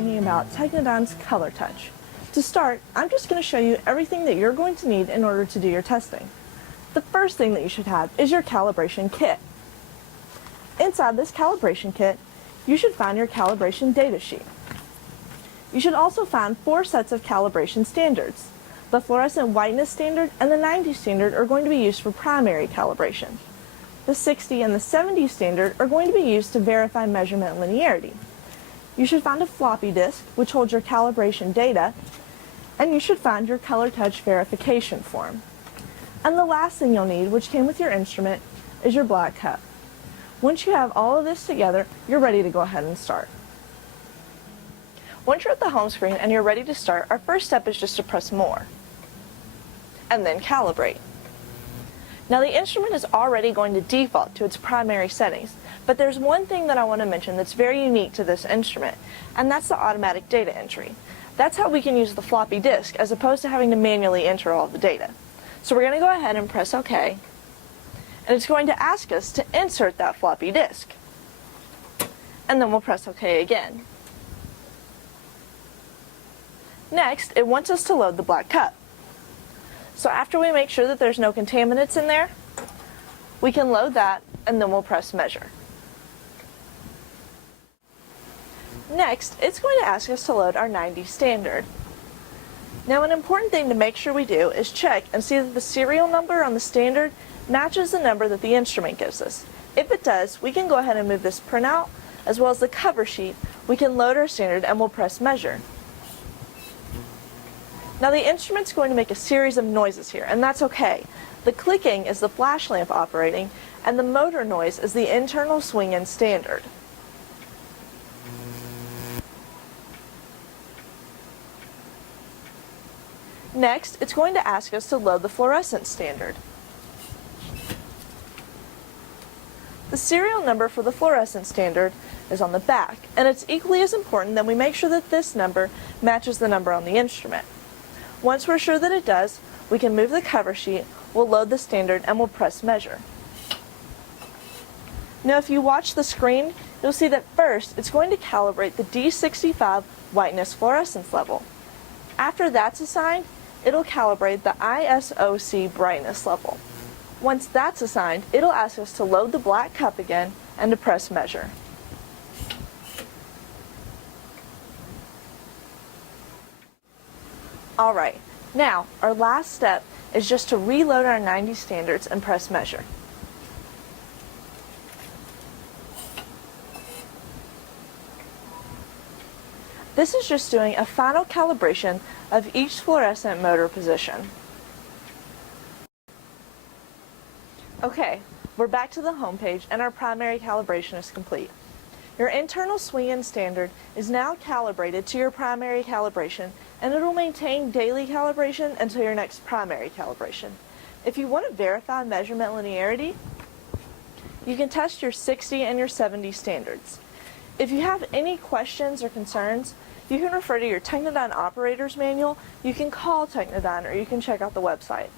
talking about Technidyne's ColorTouch. To start, I'm just going to show you everything that you're going to need in order to do your testing. The first thing that you should have is your calibration kit. Inside this calibration kit, you should find your calibration data sheet. You should also find 4 sets of calibration standards. The fluorescent whiteness standard and the 90 standard are going to be used for primary calibration. The 60 and the 70 standard are going to be used to verify measurement linearity. You should find a floppy disk, which holds your calibration data, and you should find your ColorTouch verification form. And the last thing you'll need, which came with your instrument, is your black cup. Once you have all of this together, you're ready to go ahead and start. Once you're at the home screen and you're ready to start, our first step is just to press More, and then Calibrate. Now the instrument is already going to default to its primary settings, but there's one thing that I want to mention that's very unique to this instrument, and that's the automatic data entry. That's how we can use the floppy disk as opposed to having to manually enter all the data. So we're going to go ahead and press OK, and it's going to ask us to insert that floppy disk. And then we'll press OK again. Next, it wants us to load the black cup. So after we make sure that there's no contaminants in there, we can load that, and then we'll press Measure. Next, it's going to ask us to load our 90 standard. Now an important thing to make sure we do is check and see that the serial number on the standard matches the number that the instrument gives us. If it does, we can go ahead and move this printout, as well as the cover sheet. We can load our standard and we'll press Measure. Now the instrument's going to make a series of noises here, and that's okay. The clicking is the flash lamp operating, and the motor noise is the internal swing-in standard. Next, it's going to ask us to load the fluorescent standard. The serial number for the fluorescent standard is on the back, and it's equally as important that we make sure that this number matches the number on the instrument. Once we're sure that it does, we can move the cover sheet, we'll load the standard, and we'll press Measure. Now if you watch the screen, you'll see that first it's going to calibrate the D65 whiteness fluorescence level. After that's assigned, it'll calibrate the ISOC brightness level. Once that's assigned, it'll ask us to load the black cup again and to press Measure. Alright, now our last step is just to reload our 90 standards and press Measure. This is just doing a final calibration of each fluorescent motor position. Okay, we're back to the home page and our primary calibration is complete. Your internal swing-in standard is now calibrated to your primary calibration, and it will maintain daily calibration until your next primary calibration. If you want to verify measurement linearity, you can test your 60 and your 70 standards. If you have any questions or concerns, you can refer to your Technidyne Operator's Manual, you can call Technidyne, or you can check out the website.